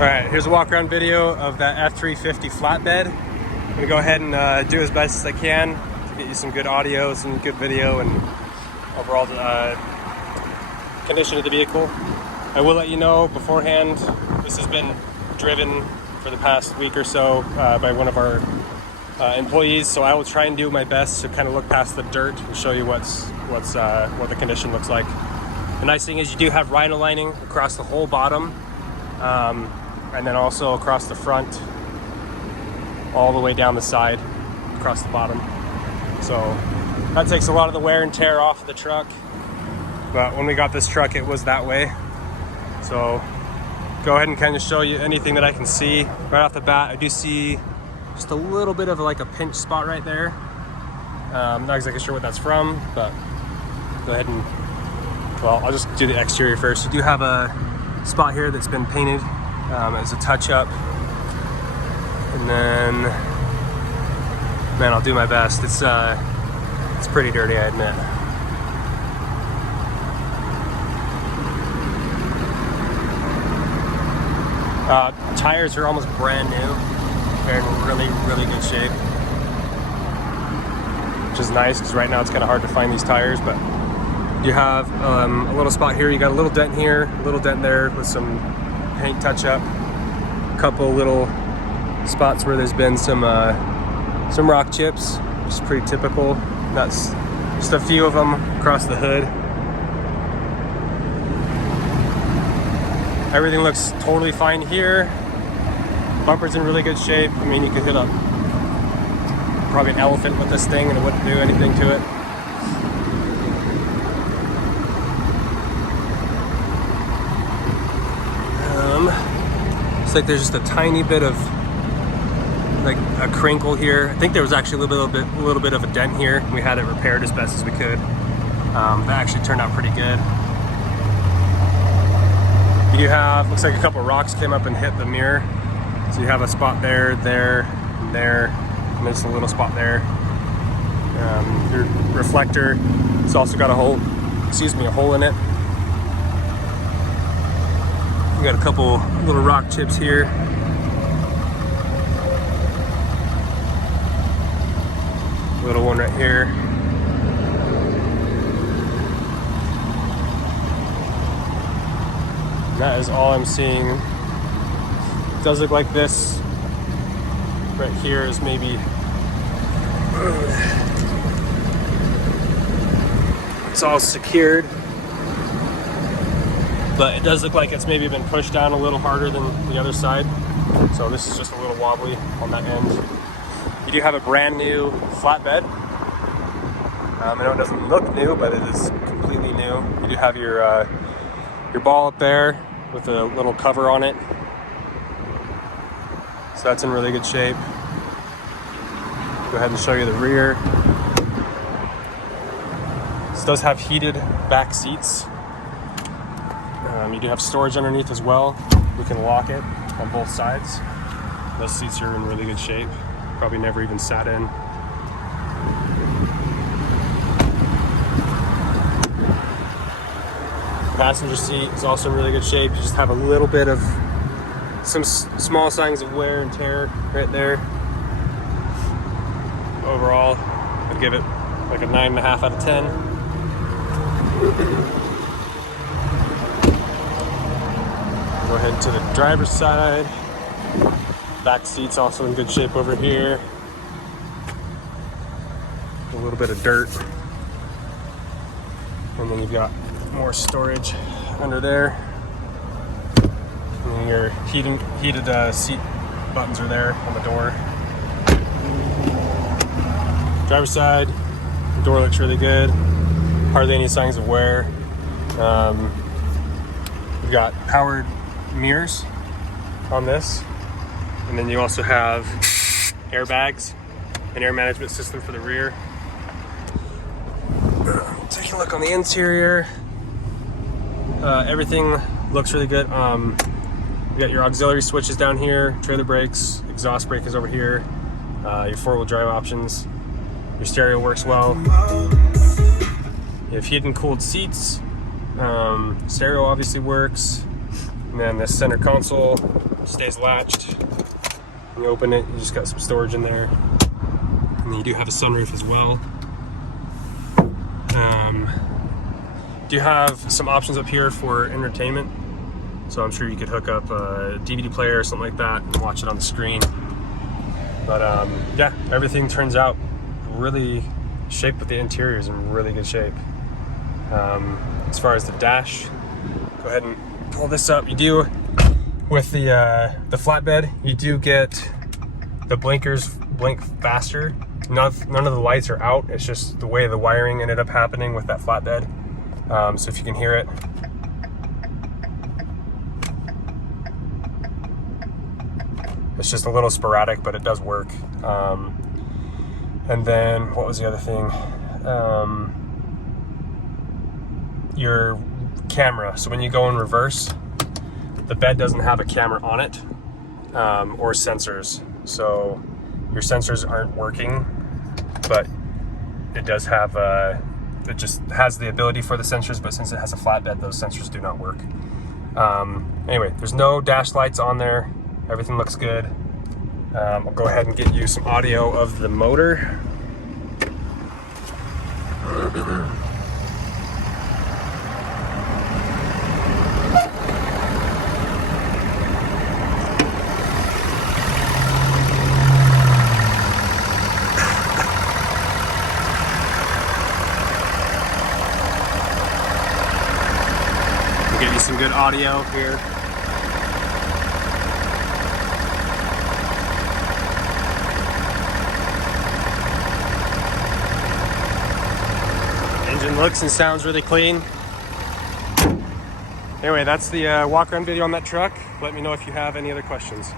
Alright, here's a walk around video of that F350 Flatbed. I'm going to go ahead and do as best as I can to get you some good audio, some good video, and overall condition of the vehicle. I will let you know beforehand, this has been driven for the past week or so by one of our employees, so I will try and do my best to kind of look past the dirt and show you what the condition looks like. The nice thing is you do have rhino lining across the whole bottom, and then also across the front, all the way down the side, across the bottom. So that takes a lot of the wear and tear off of the truck. But when we got this truck, it was that way. So go ahead and kind of show you anything that I can see. Right off the bat, I do see just a little bit of like a pinch spot right there. I'm not exactly sure what that's from, but go ahead and, well, I'll just do the exterior first. You do have a spot here that's been painted as a touch-up. And then, man, I'll do my best. It's pretty dirty, I admit. Tires are almost brand new. They're in really, really good shape. Which is nice, because right now it's kind of hard to find these tires, but you have a little spot here. You got a little dent here, a little dent there with some paint touch-up. A couple little spots where there's been some rock chips, which is pretty typical. That's just a few of them across the hood. Everything looks totally fine here. Bumper's in really good shape. I mean, you could hit probably an elephant with this thing and it wouldn't do anything to it. Looks like there's just a tiny bit of like a crinkle here. I think there was actually a little bit of a dent here. We had it repaired as best as we could. That actually turned out pretty good. You have, looks like a couple rocks came up and hit the mirror. So you have a spot there, there, and there, and there's a little spot there. Your reflector, it's also got a hole in it. You got a couple little rock chips here. Little one right here. That is all I'm seeing. It does look like this right here is maybe it's all secured, but it does look like it's maybe been pushed down a little harder than the other side. So this is just a little wobbly on that end. You do have a brand new flatbed. I know it doesn't look new, but it is completely new. You do have your ball up there with a little cover on it. So that's in really good shape. Go ahead and show you the rear. This does have heated back seats. You do have storage underneath as well. We can lock it on both sides. Those seats are in really good shape. Probably never even sat in. Passenger seat is also in really good shape. You just have a little bit of some small signs of wear and tear right there. Overall, I'd give it like a 9.5 out of 10. Go ahead to the driver's side. Back seat's also in good shape over here. A little bit of dirt. And then you've got more storage under there. And your heated seat buttons are there on the door. Driver's side, the door looks really good. Hardly any signs of wear. You've got powered mirrors on this. And then you also have airbags, an air management system for the rear. Take a look on the interior. Everything looks really good. You got your auxiliary switches down here, trailer brakes, exhaust brake is over here, your four-wheel drive options. Your stereo works well. You have heated and cooled seats. Stereo obviously works. And then this center console stays latched. When you open it, you just got some storage in there. And then you do have a sunroof as well. Do have some options up here for entertainment. So I'm sure you could hook up a DVD player or something like that and watch it on the screen. But yeah, everything turns out really shaped with the interiors in really good shape. As far as the dash, go ahead and pull this up. You do, with the flatbed, you do get the blinkers blink faster. None of the lights are out. It's just the way the wiring ended up happening with that flatbed. So if you can hear it. It's just a little sporadic, but it does work. And then, what was the other thing? Your camera. So when you go in reverse, the bed doesn't have a camera on it, or sensors. So your sensors aren't working, but it does have it just has the ability for the sensors, but since it has a flatbed, those sensors do not work. Anyway, there's no dash lights on there. Everything looks good. I'll go ahead and get you some audio of the motor. We'll get you some good audio here. Engine looks and sounds really clean. Anyway, that's the walk around video on that truck. Let me know if you have any other questions.